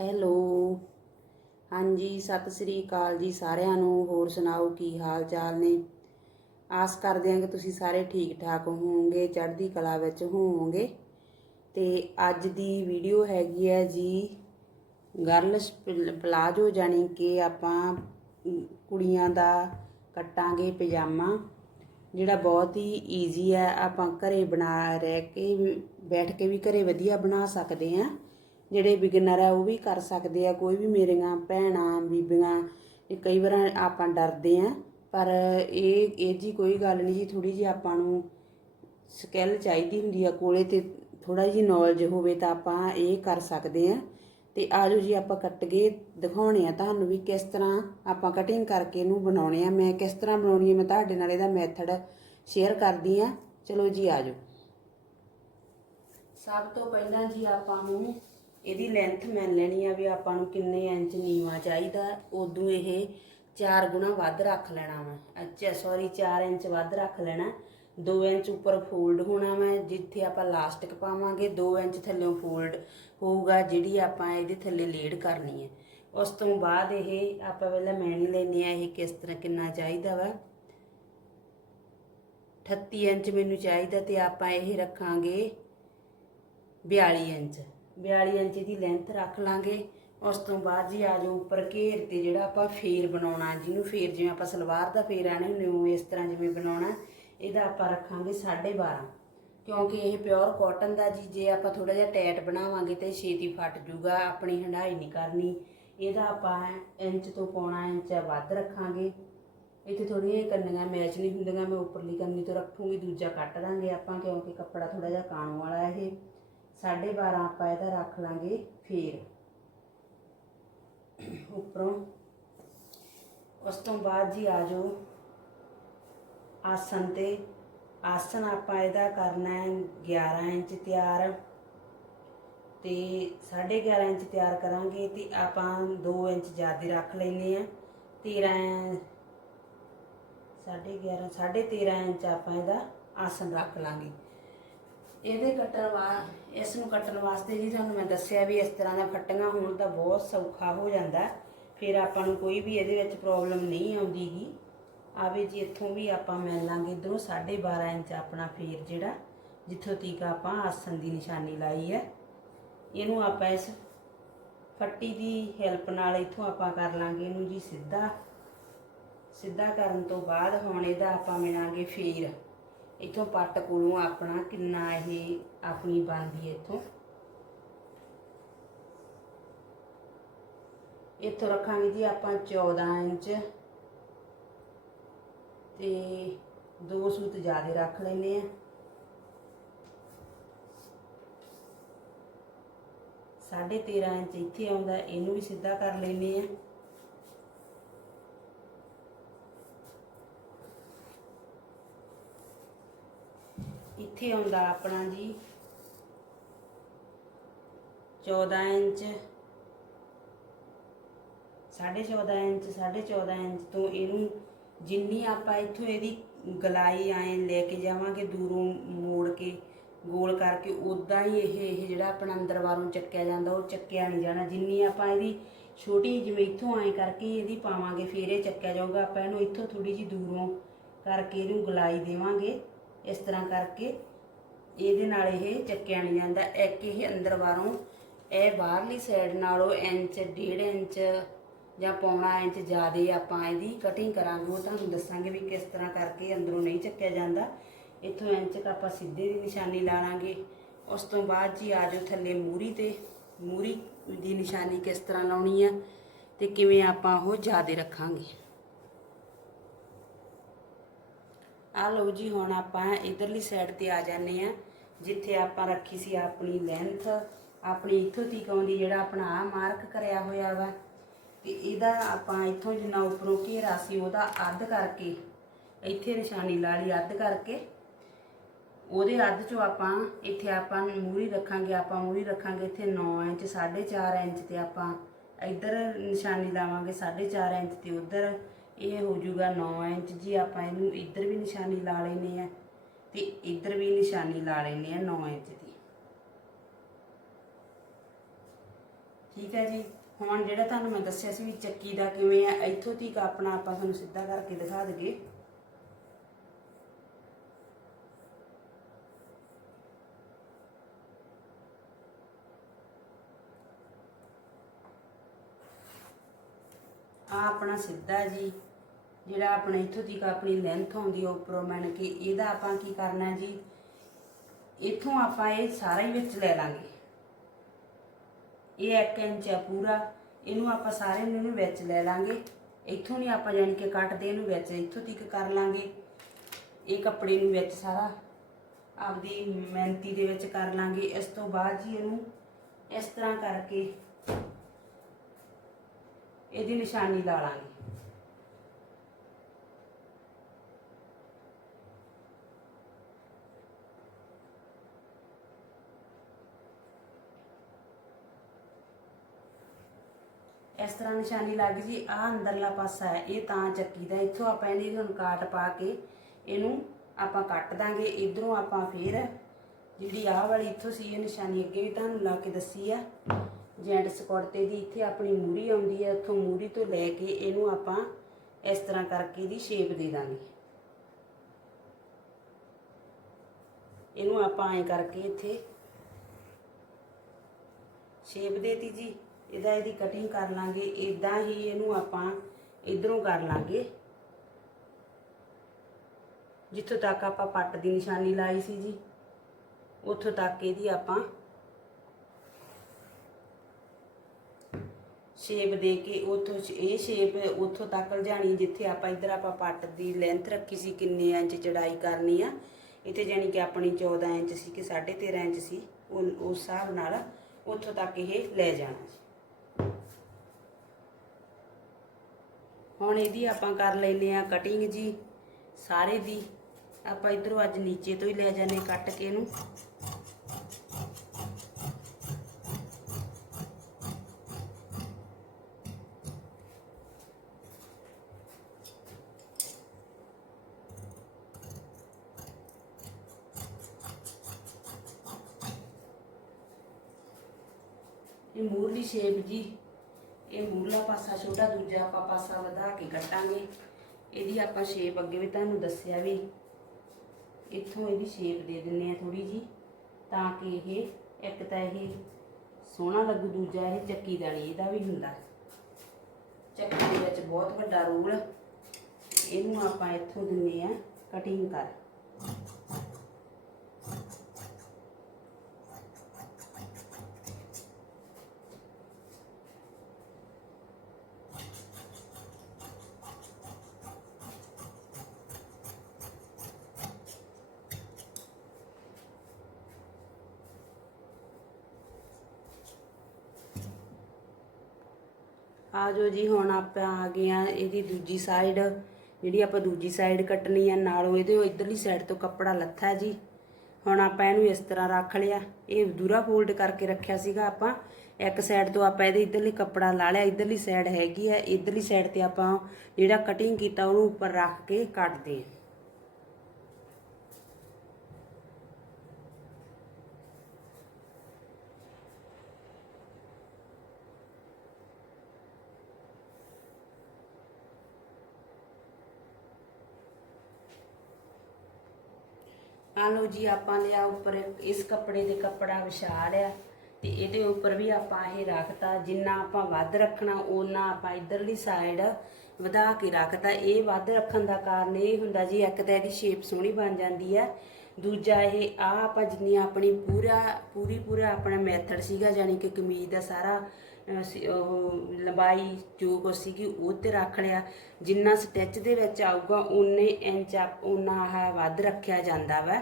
hello ਹਾਂਜੀ ਸਤਿ ਸ੍ਰੀ ਅਕਾਲ ਜੀ ਸਾਰਿਆਂ ਨੂੰ ਹੋਰ ਸੁਣਾਓ ਕੀ ਹਾਲ ਚਾਲ ਨੇ ਆਸ ਕਰਦੇ ਹਾਂ ਕਿ ਤੁਸੀਂ ਸਾਰੇ ਠੀਕ ਠਾਕ ਹੋਵੋਗੇ ਚੜ੍ਹਦੀ ਕਲਾ ਵਿੱਚ ਹੋਵੋਗੇ ਤੇ ਅੱਜ ਦੀ ਵੀਡੀਓ ਹੈਗੀ ਹੈ ਜੀ ਗਰਲਸ ਪਲਾਜੋ ਜਾਨੀ ਕਿ ਆਪਾਂ ਕੁੜੀਆਂ ਦਾ ਕੱਟਾਂਗੇ ਪਜਾਮਾ ਜਿਹੜਾ ਬਹੁਤ ਹੀ ਈਜ਼ੀ ਹੈ ਆਪਾਂ ਘਰੇ ਬਣਾ ਰਹਿ ਕੇ ਬੈਠ ਕੇ ਵੀ ਘਰੇ ਵਧੀਆ ਬਣਾ ਸਕਦੇ ਆਂ ਜਿਹੜੇ ਬਿਗਨਰ ਆ ਉਹ ਵੀ ਕਰ ਸਕਦੇ ਆ ਕੋਈ ਵੀ ਮੇਰੀਆਂ ਭੈਣਾਂ ਬੀਬੀਆਂ ਇਹ ਕਈ ਵਾਰ ਆਪਾਂ ਡਰਦੇ ਆ ਪਰ ਇਹ ਇਹ ਜੀ ਕੋਈ ਗੱਲ ਨਹੀਂ ਜੀ ਥੋੜੀ ਜੀ ਆਪਾਂ ਨੂੰ ਸਕਿੱਲ ਚਾਹੀਦੀ ਹੁੰਦੀ ਆ ਕੋਲੇ ਤੇ ਥੋੜਾ ਜੀ ਨੌਲੇਜ ਹੋਵੇ ਤਾਂ ਆਪਾਂ ਇਹ ਕਰ ਸਕਦੇ ਆ ਤੇ ਆਜੋ ਜੀ ਆਪਾਂ ਕੱਟ ਕੇ ਦਿਖਾਉਣੇ ਆ ਤੁਹਾਨੂੰ ਵੀ ਕਿਸ ਤਰ੍ਹਾਂ ਆਪਾਂ ਕਟਿੰਗ ਕਰਕੇ ਇਹਨੂੰ ਬਣਾਉਣੇ ਆ ਮੈਂ ਕਿਸ ਤਰ੍ਹਾਂ ਬਣਾਉਣੀ ਆ ਮੈਂ ਤੁਹਾਡੇ ਨਾਲ ਇਹਦਾ ਮੈਥਡ ਸ਼ੇਅਰ ਕਰਦੀ ਆ ਚਲੋ ਜੀ ਆਜੋ ਸਭ ਤੋਂ ਪਹਿਲਾਂ ਜੀ ਆਪਾਂ ਨੂੰ ਇਹਦੀ ਲੈਂਥ ਮੈਂ ਲੈਣੀ ਆ ਵੀ ਆਪਾਂ ਨੂੰ ਕਿੰਨੇ ਇੰਚ ਨੀਵਾ ਚਾਹੀਦਾ ਉਦੋਂ ਇਹ 4 ਗੁਣਾ ਵੱਧ ਰੱਖ ਲੈਣਾ ਵਾ ਅੱਛਾ ਸੌਰੀ 4 ਇੰਚ ਵੱਧ ਰੱਖ ਲੈਣਾ 2 ਇੰਚ ਉੱਪਰ ਫੋਲਡ ਹੋਣਾ ਵਾ ਜਿੱਥੇ ਆਪਾਂ ਲਾਸਟਿਕ ਪਾਵਾਂਗੇ 2 ਇੰਚ ਥੱਲੇੋਂ ਫੋਲਡ ਹੋਊਗਾ ਜਿਹੜੀ ਆਪਾਂ ਇਹਦੇ ਥੱਲੇ ਲੀਡ ਕਰਨੀ ਹੈ ਉਸ ਤੋਂ ਬਾਅਦ ਇਹ ਆਪਾਂ ਪਹਿਲਾਂ ਮੈਣੀ ਲੈਣੀ ਆ ਇਹ ਕਿਸ ਤਰ੍ਹਾਂ ਕਿੰਨਾ ਚਾਹੀਦਾ ਵਾ 38 ਇੰਚ ਮੈਨੂੰ ਚਾਹੀਦਾ ਤੇ ਆਪਾਂ ਇਹ ਰੱਖਾਂਗੇ 42 ਇੰਚ 42 ਇੰਚ ਦੀ ਲੈਂਥ ਰੱਖ ਲਾਂਗੇ ਉਸ ਤੋਂ ਬਾਅਦ ਜੀ ਆ ਜਾਓ ਉੱਪਰ ਘੇਰ ਤੇ ਜਿਹੜਾ ਆਪਾਂ ਫੇਰ ਬਣਾਉਣਾ ਜਿਹਨੂੰ ਫੇਰ ਜਿਵੇਂ ਆਪਾਂ ਸਲਵਾਰ ਦਾ ਫੇਰ ਆਣੇ ਹੁੰਦੇ ਉਹ ਇਸ ਤਰ੍ਹਾਂ ਜਿਵੇਂ ਬਣਾਉਣਾ ਇਹਦਾ ਆਪਾਂ ਰੱਖਾਂਗੇ 12.5 ਕਿਉਂਕਿ ਇਹ ਪਿਓਰ ਕਾਟਨ ਦਾ ਜੀ ਜੇ ਆਪਾਂ ਥੋੜਾ ਜਿਹਾ ਟਾਈਟ ਬਣਾਵਾਂਗੇ ਤੇ ਛੇਤੀ ਫਟ ਜੂਗਾ ਆਪਣੀ ਹੰਡਾਈ ਨਹੀਂ ਕਰਨੀ ਇਹਦਾ ਆਪਾਂ ਇੰਚ ਤੋਂ ਪੌਣਾ ਇੰਚ ਵੱਧ ਰੱਖਾਂਗੇ ਇੱਥੇ ਥੋੜੀਆਂ ਕੰਨੀਆਂ ਮੈਚ ਨਹੀਂ ਹੁੰਦੀਆਂ ਮੈਂ ਉੱਪਰਲੀ ਕੰਨੀ ਤੋਂ ਰੱਖੂਗੀ ਦੂਜਾ ਕੱਟ ਦਾਂਗੇ ਆਪਾਂ ਕਿਉਂਕਿ ਕੱਪੜਾ ਥੋੜਾ ਜਿਹਾ ਕਾਣੋ ਵਾਲਾ ਇਹ 12.5 ਆਪਾਂ ਇਹਦਾ ਰੱਖ ਲਾਂਗੇ ਫੇਰ ਉੱਪਰੋਂ ਉਸ ਤੋਂ ਬਾਅਦ ਜੀ ਆ ਜਾਓ ਆਸਨ ਤੇ ਆਸਨ ਆਪਾਂ ਇਹਦਾ ਕਰਨਾ ਹੈ 11 ਇੰਚ ਤਿਆਰ ਤੇ 11.5 ਇੰਚ ਤਿਆਰ ਕਰਾਂਗੇ ਤੇ ਆਪਾਂ 2 ਇੰਚ ਜ਼ਿਆਦਾ ਰੱਖ ਲੈਨੇ ਆ 13 11.5 13.5 ਇੰਚ ਆਪਾਂ ਇਹਦਾ ਆਸਨ ਰੱਖ ਲਾਂਗੇ ਇਹਦੇ ਕੱਟਣ ਵਾ ਇਸ ਨੂੰ ਕੱਟਣ ਵਾਸਤੇ ਜੀ ਤੁਹਾਨੂੰ ਮੈਂ ਦੱਸਿਆ ਵੀ ਇਸ ਤਰ੍ਹਾਂ ਦਾ ਫੱਟੀਆਂ ਹੋਣ ਤਾਂ ਬਹੁਤ ਸੌਖਾ ਹੋ ਜਾਂਦਾ ਫਿਰ ਆਪਾਂ ਨੂੰ ਕੋਈ ਵੀ ਇਹਦੇ ਵਿੱਚ ਪ੍ਰੋਬਲਮ ਨਹੀਂ ਆਉਂਦੀਗੀ ਆਵੇ ਜੀ ਇੱਥੋਂ ਵੀ ਆਪਾਂ ਮਿਲ ਲਾਂਗੇ ਇਧਰੋਂ 12.5 ਇੰਚ ਆਪਣਾ ਫੇਰ ਜਿਹੜਾ ਜਿੱਥੋਂ ਤੀਕਾ ਆਪਾਂ ਆਸਨ ਦੀ ਨਿਸ਼ਾਨੀ ਲਾਈ ਹੈ ਇਹਨੂੰ ਆਪਾਂ ਇਸ ਫੱਟੀ ਦੀ ਹੈਲਪ ਨਾਲ ਇੱਥੋਂ ਆਪਾਂ ਕਰ ਲਾਂਗੇ ਇਹਨੂੰ ਜੀ ਸਿੱਧਾ ਸਿੱਧਾ ਕਰਨ ਤੋਂ ਬਾਅਦ ਹੁਣ ਇਹਦਾ ਆਪਾਂ ਮਿਲਾਂਗੇ ਫੇਰ ਇਥੋਂ ਪੱਟ ਕੋਲੋਂ ਆਪਣਾ ਕਿੰਨਾ ਇਹ ਆਪਣੀ ਬਣਦੀ ਹੈ ਇਥੋਂ ਇਥੋਂ ਰੱਖਾਂਗੇ ਜੀ ਆਪਾਂ 14 ਇੰਚ ਤੇ ਦੋ ਸੂਤ ਜ਼ਿਆਦਾ ਰੱਖ ਲੈਨੇ ਆ ਸਾਢੇ 13 ਇੰਚ ਇੱਥੇ ਆਉਂਦਾ ਇਹਨੂੰ ਵੀ ਸਿੱਧਾ ਕਰ ਲੈਨੇ ਆ ਇੱਥੇ ਆਉਂਦਾ ਆਪਣਾ ਜੀ 14 ਇੰਚ 14.5 ਇੰਚ 14.5 ਇੰਚ ਤੋਂ ਇਹਨੂੰ ਜਿੰਨੀ ਆਪਾਂ ਇੱਥੋਂ ਇਹਦੀ ਗਲਾਈ ਆਏ ਲੈ ਕੇ ਜਾਵਾਂਗੇ ਦੂਰੋਂ ਮੋੜ ਕੇ ਗੋਲ ਕਰਕੇ ਉਦਾਂ ਹੀ ਇਹ ਇਹ ਜਿਹੜਾ ਆਪਣਾ ਅੰਦਰ ਬਾਹਰੋਂ ਚੱਕਿਆ ਜਾਂਦਾ ਉਹ ਚੱਕਿਆ ਨਹੀਂ ਜਾਣਾ ਜਿੰਨੀ ਆਪਾਂ ਇਹਦੀ ਛੋਟੀ ਜਿਵੇਂ ਇੱਥੋਂ ਐ ਕਰਕੇ ਇਹਦੀ ਪਾਵਾਂਗੇ ਫਿਰ ਇਹ ਚੱਕਿਆ ਜਾਊਗਾ ਆਪਾਂ ਇਹਨੂੰ ਇੱਥੋਂ ਥੋੜੀ ਜੀ ਦੂਰੋਂ ਕਰਕੇ ਇਹਨੂੰ ਗਲਾਈ ਦੇਵਾਂਗੇ ਇਸ ਤਰ੍ਹਾਂ ਕਰਕੇ ਇਹਦੇ ਨਾਲ ਇਹ ਚੱਕਿਆ ਨਹੀਂ ਜਾਂਦਾ ਇੱਕ ਇਹ ਅੰਦਰ ਬਾਹਰੋਂ ਇਹ ਬਾਹਰਲੀ ਸਾਈਡ ਨਾਲੋਂ ਇੰਚ ਡੇਢ ਇੰਚ ਜਾਂ ਪੌਣਾ ਇੰਚ ਜ਼ਿਆਦਾ ਆਪਾਂ ਇਹਦੀ ਕਟਿੰਗ ਕਰਾਂਗੇ ਉਹ ਤੁਹਾਨੂੰ ਦੱਸਾਂਗੇ ਵੀ ਕਿਸ ਤਰ੍ਹਾਂ ਕਰਕੇ ਅੰਦਰੋਂ ਨਹੀਂ ਚੱਕਿਆ ਜਾਂਦਾ ਇੱਥੋਂ ਇੰਚ ਕ ਆਪਾਂ ਸਿੱਧੇ ਦੀ ਨਿਸ਼ਾਨੀ ਲਾ ਲਾਂਗੇ ਉਸ ਤੋਂ ਬਾਅਦ ਜੀ ਆ ਜਾਓ ਥੱਲੇ ਮੂਰੀ ਤੇ ਮੂਰੀ ਦੀ ਨਿਸ਼ਾਨੀ ਕਿਸ ਤਰ੍ਹਾਂ ਲਾਉਣੀ ਆ ਤੇ ਕਿਵੇਂ ਆਪਾਂ ਉਹ ਜ਼ਿਆਦਾ ਰੱਖਾਂਗੇ ਆ ਲਓ ਜੀ ਹੁਣ ਆਪਾਂ ਇਧਰਲੀ ਸਾਈਡ ਤੇ ਆ ਜਾਂਦੇ ਆ ਜਿੱਥੇ ਆਪਾਂ ਰੱਖੀ ਸੀ ਆਪਣੀ ਲੈਂਥ ਆਪਣੀ ਇੱਥੋਂ ਤੀਕ ਆਉਂਦੀ ਜਿਹੜਾ ਆਪਣਾ ਆ ਮਾਰਕ ਕਰਿਆ ਹੋਇਆ ਵਾ ਤੇ ਇਹਦਾ ਆਪਾਂ ਇੱਥੋਂ ਜਿੰਨਾ ਉੱਪਰੋਂ ਘੇਰਾ ਸੀ ਉਹਦਾ ਅੱਧ ਕਰਕੇ ਇੱਥੇ ਨਿਸ਼ਾਨੀ ਲਾ ਲਈ ਅੱਧ ਕਰਕੇ ਉਹਦੇ ਅੱਧ ਚੋਂ ਆਪਾਂ ਇੱਥੇ ਆਪਾਂ ਮੂਰੀ ਰੱਖਾਂਗੇ ਆਪਾਂ ਮੂਰੀ ਰੱਖਾਂਗੇ ਇੱਥੇ 9 ਇੰਚ 4.5 ਇੰਚ ਤੇ ਆਪਾਂ ਇੱਧਰ ਨਿਸ਼ਾਨੀ ਲਾਵਾਂਗੇ 4.5 ਇੰਚ ਤੇ ਉਧਰ ਇਹ ਹੋ ਜੂਗਾ 9 ਇੰਚ ਜੀ ਆਪਾਂ ਇਹਨੂੰ ਇੱਧਰ ਵੀ ਨਿਸ਼ਾਨੀ ਲਾ ਲੈਨੇ ਆ ਤੇ ਇੱਧਰ ਵੀ ਨਿਸ਼ਾਨੀ ਲਾ ਲੈਨੇ ਆ 9 ਇੰਚ ਦੀ ਠੀਕ ਹੈ ਜੀ ਹੁਣ ਜਿਹੜਾ ਤੁਹਾਨੂੰ ਮੈਂ ਦੱਸਿਆ ਸੀ ਵੀ ਚੱਕੀ ਦਾ ਕਿਵੇਂ ਆ ਇੱਥੋਂ ਤੀਕ ਆਪਣਾ ਆਪਾਂ ਤੁਹਾਨੂੰ ਸਿੱਧਾ ਕਰਕੇ ਦਿਖਾ ਦਗੇ ਆ ਆਪਣਾ ਸਿੱਧਾ ਜੀ ਜਿਹੜਾ ਆਪਣਾ ਇੱਥੋਂ ਦੀ ਆਪਣੀ ਲੈਂਥ ਆਉਂਦੀ ਹੈ ਉੱਪਰੋਂ ਮੰਨ ਕੇ ਇਹਦਾ ਆਪਾਂ ਕੀ ਕਰਨਾ ਜੀ ਇੱਥੋਂ ਆਪਾਂ ਇਹ ਸਾਰਾ ਹੀ ਵਿੱਚ ਲੈ ਲਾਂਗੇ ਇਹ 1 ਇੰਚ ਹੈ ਪੂਰਾ ਇਹਨੂੰ ਆਪਾਂ ਸਾਰੇ ਨੂੰ ਇਹਨੂੰ ਵਿੱਚ ਲੈ ਲਾਂਗੇ ਇੱਥੋਂ ਨਹੀਂ ਆਪਾਂ ਜਾਨ ਕੇ ਕੱਟਦੇ ਇਹਨੂੰ ਵਿੱਚ ਇੱਥੋਂ ਤੀਕ ਕਰ ਲਾਂਗੇ ਇਹ ਕੱਪੜੇ ਨੂੰ ਵਿੱਚ ਸਾਰਾ ਆਪਦੀ ਮਹਿੰਤੀ ਦੇ ਵਿੱਚ ਕਰ ਲਾਂਗੇ ਇਸ ਤੋਂ ਬਾਅਦ ਜੀ ਇਹਨੂੰ ਇਸ ਤਰ੍ਹਾਂ ਕਰਕੇ ਇਹਦੀ ਨਿਸ਼ਾਨੀ ਲਾ ਲਾਂਗੇ ਇਸ ਤਰ੍ਹਾਂ ਨਿਸ਼ਾਨੀ ਲੱਗ ਜੀ ਆ ਅੰਦਰਲਾ ਪਾਸਾ ਹੈ ਇਹ ਤਾਂ ਚੱਕੀ ਦਾ ਇੱਥੋਂ ਆਪਾਂ ਇਹਦੀ ਹੁਣ ਕਾਟ ਪਾ ਕੇ ਇਹਨੂੰ ਆਪਾਂ ਕੱਟ ਦਾਂਗੇ ਇਧਰੋਂ ਆਪਾਂ ਫੇਰ ਜਿਹੜੀ ਆਹ ਵਾਲੀ ਇੱਥੋਂ ਸੀ ਇਹ ਨਿਸ਼ਾਨੀ ਅੱਗੇ ਵੀ ਤੁਹਾਨੂੰ ਲਾ ਕੇ ਦੱਸੀ ਆ ਜੈਂਟਸ ਤੇ ਦੀ ਇੱਥੇ ਆਪਣੀ ਮੂਰੀ ਆਉਂਦੀ ਹੈ ਉੱਥੋਂ ਮੂਰੀ ਤੋਂ ਲੈ ਕੇ ਇਹਨੂੰ ਆਪਾਂ ਇਸ ਤਰ੍ਹਾਂ ਕਰਕੇ ਇਹਦੀ ਸ਼ੇਪ ਦੇ ਦਾਂਗੇ ਇਹਨੂੰ ਆਪਾਂ ਐਂ ਕਰਕੇ ਇੱਥੇ ਸ਼ੇਪ ਦੇਤੀ ਜੀ ਇਹਦਾ ਇਹਦੀ ਕਟਿੰਗ ਕਰ ਲਾਂਗੇ ਇਦਾਂ ਹੀ ਇਹਨੂੰ ਆਪਾਂ ਇਧਰੋਂ ਕਰ ਲਾਂਗੇ ਜਿੱਥੋਂ ਤੱਕ ਆਪਾਂ ਪੱਟ ਦੀ ਨਿਸ਼ਾਨੀ ਲਾਈ ਸੀ ਜੀ ਉੱਥੋਂ ਤੱਕ ਇਹਦੀ ਆਪਾਂ ਸ਼ੇਪ ਦੇ ਕੇ ਉਥੋਂ ਇਹ ਸ਼ੇਪ ਉਥੋਂ ਤੱਕ ਲਜਾਣੀ ਜਿੱਥੇ ਆਪਾਂ ਇਧਰ ਆਪਾਂ ਪੱਟ ਦੀ ਲੈਂਥ ਰੱਖੀ ਸੀ ਕਿੰਨੇ ਇੰਚ ਚੜਾਈ ਕਰਨੀ ਆ ਇੱਥੇ ਜਾਨੀ ਕਿ ਆਪਣੀ 14 ਇੰਚ ਸੀ ਕਿ 13.5 ਇੰਚ ਸੀ ਉਸ ਹਿਸਾਬ ਨਾਲ ਉਥੋਂ ਤੱਕ ਇਹ ਲੈ ਜਾਣਾ ਜੀ ਹੁਣ ਇਹਦੀ ਆਪਾਂ ਕਰ ਲੈਨੇ ਆ ਕਟਿੰਗ ਜੀ ਸਾਰੇ ਦੀ ਆਪਾਂ ਇਧਰੋਂ ਅੱਜ ਨੀਚੇ ਤੋਂ ਹੀ ਲੈ ਜਾਣੇ ਕੱਟ ਕੇ ਇਹਨੂੰ ਇਹ ਮੂਰਲੀ ਸ਼ੇਪ ਜੀ ਇਹ ਮੂਲਾ ਪਾਸਾ ਛੋਟਾ ਦੂਜਾ ਆਪਾਂ ਪਾਸਾ ਵਧਾ ਕੇ ਕੱਟਾਂਗੇ ਇਹਦੀ ਆਪਾਂ ਸ਼ੇਪ ਅੱਗੇ ਵੀ ਤੁਹਾਨੂੰ ਦੱਸਿਆ ਵੀ ਇੱਥੋਂ ਇਹਦੀ ਸ਼ੇਪ ਦੇ ਦਿੰਨੇ ਆ ਥੋੜੀ ਜੀ ਤਾਂ ਕਿ ਇਹ ਇੱਕ ਤਾਂ ਇਹ ਸੋਹਣਾ ਲੱਗੂ ਦੂਜਾ ਇਹ ਚੱਕੀ ਦਾਣੀ ਇਹਦਾ ਵੀ ਹੁੰਦਾ ਚੱਕੀ ਦੇ ਵਿੱਚ ਬਹੁਤ ਵੱਡਾ ਰੂਲ ਇਹਨੂੰ ਆਪਾਂ ਇੱਥੋਂ ਦਿੰਨੇ ਆ ਕਟਿੰਗ ਕਰ ਆ ਜੋ ਜੀ ਹੁਣ ਆਪਾਂ ਆ ਗਏ ਆ ਇਹਦੀ ਦੂਜੀ ਸਾਈਡ ਜਿਹੜੀ ਆਪਾਂ ਦੂਜੀ ਸਾਈਡ ਕੱਟਣੀ ਆ ਨਾਲੋਂ ਇਹਦੇ ਇਧਰਲੀ ਸਾਈਡ ਤੋਂ ਕੱਪੜਾ ਲੱਥਾ ਜੀ ਹੁਣ ਆਪਾਂ ਇਹਨੂੰ ਇਸ ਤਰ੍ਹਾਂ ਰੱਖ ਲਿਆ ਇਹ ਦੂਰਾ ਫੋਲਡ ਕਰਕੇ ਰੱਖਿਆ ਸੀਗਾ ਆਪਾਂ ਇੱਕ ਸਾਈਡ ਤੋਂ ਆਪਾਂ ਇਹਦੇ ਇਧਰਲੇ ਕੱਪੜਾ ਲਾ ਲਿਆ ਇਧਰਲੀ ਸਾਈਡ ਹੈਗੀ ਆ ਇਧਰਲੀ ਸਾਈਡ ਤੇ ਆਪਾਂ ਜਿਹੜਾ ਕਟਿੰਗ ਕੀਤਾ ਉਹਨੂੰ ਉੱਪਰ ਰੱਖ ਕੇ ਕੱਟਦੇ ਆ ਲਓ ਜੀ ਆਪਾਂ ਲਿਆ ਉੱਪਰ ਇਸ ਕੱਪੜੇ ਦੇ ਕੱਪੜਾ ਵਿਛਾ ਲਿਆ ਤੇ ਇਹਦੇ ਉੱਪਰ ਵੀ ਆਪਾਂ ਇਹ ਰੱਖਤਾ ਜਿੰਨਾ ਆਪਾਂ ਵੱਧ ਰੱਖਣਾ ਉਹਨਾਂ ਆਪਾਂ ਇਧਰਲੀ ਸਾਈਡ ਵਧਾ ਕੇ ਰੱਖਤਾ ਇਹ ਵੱਧ ਰੱਖਣ ਦਾ ਕਾਰਨ ਇਹ ਹੁੰਦਾ ਜੀ ਇੱਕ ਤਾਂ ਇਹਦੀ ਸ਼ੇਪ ਸੋਹਣੀ ਬਣ ਜਾਂਦੀ ਹੈ ਦੂਜਾ ਇਹ ਆ ਆਪਾਂ ਜਿੰਨੀ ਆਪਣੀ ਪੂਰਾ ਪੂਰੀ ਪੂਰਾ ਆਪਣਾ ਮੈਥਡ ਸੀਗਾ ਯਾਨੀ ਕਿ ਕਮੀਜ਼ ਦਾ ਸਾਰਾ ਉਹ ਲੰਬਾਈ ਜੋ ਕੁ ਸੀਗੀ ਉਹ ਤੇ ਰੱਖ ਲਿਆ ਜਿੰਨਾ ਸਟਿਚ ਦੇ ਵਿੱਚ ਆਊਗਾ ਉਨੇ ਇੰਚ ਆਪ ਉਨਾ ਵੱਧ ਰੱਖਿਆ ਜਾਂਦਾ ਵਾ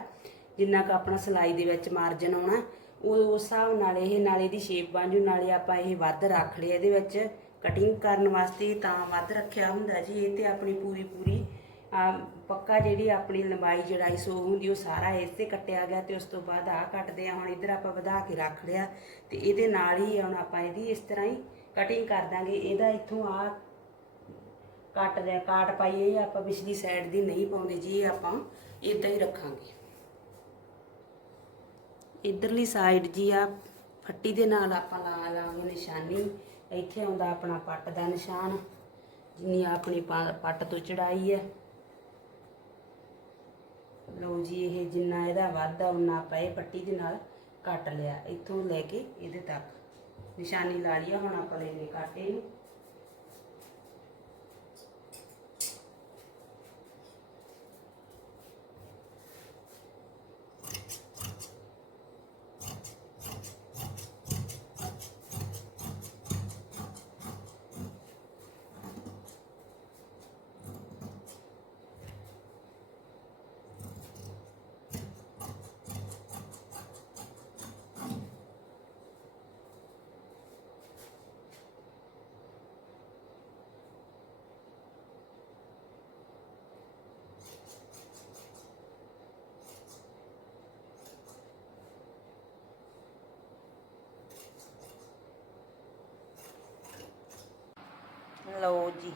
ਜਿੰਨਾ ਕ ਆਪਣਾ ਸਲਾਈ ਦੇ ਵਿੱਚ ਮਾਰਜਨ ਆਉਣਾ ਉਹ ਉਸ ਹਿਸਾਬ ਨਾਲ ਇਹ ਨਾਲੇ ਦੀ ਸ਼ੇਪ ਬਣ ਜੂ ਨਾਲੇ ਆਪਾਂ ਇਹ ਵੱਧ ਰੱਖ ਲਿਆ ਇਹਦੇ ਵਿੱਚ ਕਟਿੰਗ ਕਰਨ ਵਾਸਤੇ ਤਾਂ ਵੱਧ ਰੱਖਿਆ ਹੁੰਦਾ ਜੀ ਇਹ ਤੇ ਆਪਣੀ ਪੂਰੀ ਪੂਰੀ ਆ ਪੱਕਾ ਜਿਹੜੀ ਆਪਣੀ ਲੰਬਾਈ ਜੜਾਈ ਸੋ ਹੁੰਦੀ ਉਹ ਸਾਰਾ ਇਸ ਤੇ ਕੱਟਿਆ ਗਿਆ ਤੇ ਉਸ ਤੋਂ ਬਾਅਦ ਆ ਕੱਟਦੇ ਆ ਹੁਣ ਇਧਰ ਆਪਾਂ ਵਧਾ ਕੇ ਰੱਖ ਲਿਆ ਤੇ ਇਹਦੇ ਨਾਲ ਹੀ ਹੁਣ ਆਪਾਂ ਇਹਦੀ ਇਸ ਤਰ੍ਹਾਂ ਹੀ ਕਟਿੰਗ ਕਰ ਦਾਂਗੇ ਇਹਦਾ ਇੱਥੋਂ ਆ ਕੱਟ ਦੇ ਕਾਟ ਪਾਈਏ ਆਪਾਂ ਪਿਛਲੀ ਸਾਈਡ ਦੀ ਨਹੀਂ ਪਾਉਂਦੇ ਜੀ ਆਪਾਂ ਇਦਾਂ ਹੀ ਰੱਖਾਂਗੇ ਇਧਰਲੀ ਸਾਈਡ ਜੀ ਆ ਫੱਟੀ ਦੇ ਨਾਲ ਆਪਾਂ ਲਾ ਲਾਂਗੇ ਨਿਸ਼ਾਨੀ ਇੱਥੇ ਆਉਂਦਾ ਆਪਣਾ ਪੱਟ ਦਾ ਨਿਸ਼ਾਨ ਜਿੰਨੀ ਆਪਣੀ ਪੱਟ ਤੋਂ ਚੜਾਈ ਹੈ ਲਓ ਜੀ ਇਹ ਜਿੰਨਾ ਇਹਦਾ ਵਾਧਾ ਆਪਾਂ ਪਏ ਪੱਟੀ ਦੇ ਨਾਲ ਕੱਟ ਲਿਆ ਇੱਥੋਂ ਲੈ ਕੇ ਇਹਦੇ ਤੱਕ ਨਿਸ਼ਾਨੀ ਲਾ ਲਈ ਹੁਣ ਆਪਾਂ ਕੇ ਕਾਟੇ ਨੂੰ ਲਓ ਜੀ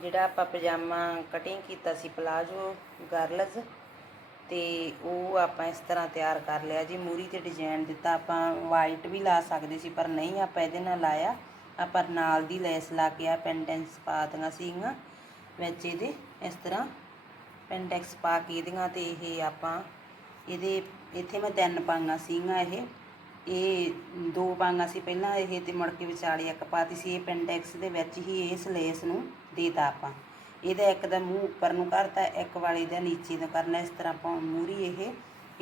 ਜਿਹੜਾ ਆਪਾਂ ਪਜਾਮਾ ਕਟਿੰਗ ਕੀਤਾ ਸੀ ਪਲਾਜੋ ਗਰਲਸ ਤੇ ਉਹ ਆਪਾਂ ਇਸ ਤਰ੍ਹਾਂ ਤਿਆਰ ਕਰ ਲਿਆ ਜੀ ਮੂਰੀ ਤੇ ਡਿਜ਼ਾਈਨ ਦਿੱਤਾ ਆਪਾਂ ਵਾਈਟ ਵੀ ਲਾ ਸਕਦੇ ਸੀ ਪਰ ਨਹੀਂ ਆਪਾਂ ਇਹਦੇ ਨਾਲ ਲਾਇਆ ਆਪਾਂ ਨਾਲ ਦੀ ਲੈਸ ਲਾ ਕੇ ਆ ਪੈਂਡੈਂਸ ਪਾ ਦਿੰਗਾ ਸੀਗਾ ਵਿੱਚ ਇਹਦੇ ਇਸ ਤਰ੍ਹਾਂ ਪੈਂਡੈਕਸ ਪਾ ਕੇ ਇਹਦੀਆਂ ਤੇ ਇਹ ਆਪਾਂ ਇਹਦੇ ਇੱਥੇ ਮੈਂ ਤਿੰਨ ਪਾਈਆਂ ਸੀਗਾ ਇਹ ਇਹ ਦੋ ਵਾਂਗ ਅਸੀਂ ਪਹਿਲਾਂ ਇਹ ਤੇ ਮੁੜ ਕੇ ਵਿਚਾਲੇ ਇੱਕ ਪਾਤੀ ਸੀ ਇਹ ਪੈਂਟੈਕਸ ਦੇ ਵਿੱਚ ਹੀ ਇਹ ਸਲੇਸ ਨੂੰ ਦੇਤਾ ਆਪਾਂ ਇਹਦਾ ਇੱਕ ਦਾ ਮੂੰਹ ਉੱਪਰ ਨੂੰ ਕਰਤਾ ਇੱਕ ਵਾਲੇ ਦਾ ਨੀਚੇ ਨੂੰ ਕਰਨਾ ਇਸ ਤਰ੍ਹਾਂ ਆਪਾਂ ਮੂਰੀ ਇਹ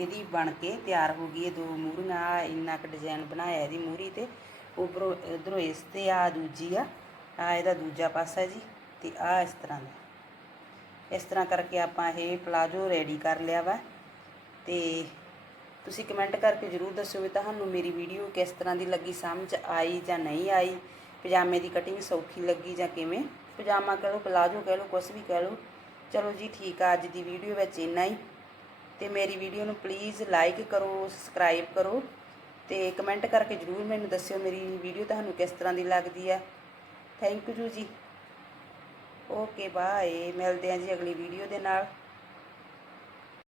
ਇਹਦੀ ਬਣ ਕੇ ਤਿਆਰ ਹੋ ਗਈ ਇਹ ਦੋ ਮੂਰੀਆਂ ਇੰਨਾ ਕੁ ਡਿਜ਼ਾਈਨ ਬਣਾਇਆ ਇਹਦੀ ਮੂਰੀ ਤੇ ਉਪਰੋਂ ਇਧਰੋਂ ਇਸ ਤੇ ਆ ਦੂਜੀ ਆ ਆ ਇਹਦਾ ਦੂਜਾ ਪਾਸਾ ਜੀ ਤੇ ਆ ਇਸ ਤਰ੍ਹਾਂ ਦਾ ਇਸ ਤਰ੍ਹਾਂ ਕਰਕੇ ਆਪਾਂ ਇਹ ਪਲਾਜੋ ਰੈਡੀ ਕਰ ਲਿਆ ਵਾ ਤੇ ਤੁਸੀਂ ਕਮੈਂਟ ਕਰਕੇ ਜ਼ਰੂਰ ਦੱਸਿਓ ਵੀ ਤੁਹਾਨੂੰ ਮੇਰੀ ਵੀਡੀਓ ਕਿਸ ਤਰ੍ਹਾਂ ਦੀ ਲੱਗੀ ਸਮਝ ਆਈ ਜਾਂ ਨਹੀਂ ਆਈ ਪਜਾਮੇ ਦੀ ਕਟਿੰਗ ਸੌਖੀ ਲੱਗੀ ਜਾਂ ਕਿਵੇਂ ਪਜਾਮਾ ਕਹ ਲਓ ਪਲਾਜੋ ਕਹ ਲਓ ਕੁਝ ਵੀ ਕਹ ਲਓ ਚਲੋ ਜੀ ਠੀਕ ਆ ਅੱਜ ਦੀ ਵੀਡੀਓ ਵਿੱਚ ਇੰਨਾ ਹੀ ਤੇ ਮੇਰੀ ਵੀਡੀਓ ਨੂੰ ਪਲੀਜ਼ ਲਾਈਕ ਕਰੋ ਸਬਸਕ੍ਰਾਈਬ ਕਰੋ ਤੇ ਕਮੈਂਟ ਕਰਕੇ ਜਰੂਰ ਮੈਨੂੰ ਦੱਸਿਓ ਮੇਰੀ ਵੀਡੀਓ ਤੁਹਾਨੂੰ ਕਿਸ ਤਰ੍ਹਾਂ ਦੀ ਲੱਗਦੀ ਹੈ ਥੈਂਕ ਯੂ ਜੀ ਓਕੇ ਬਾਏ ਮਿਲਦੇ ਆਂ ਜੀ ਅਗਲੀ ਵੀਡੀਓ ਦੇ ਨਾਲ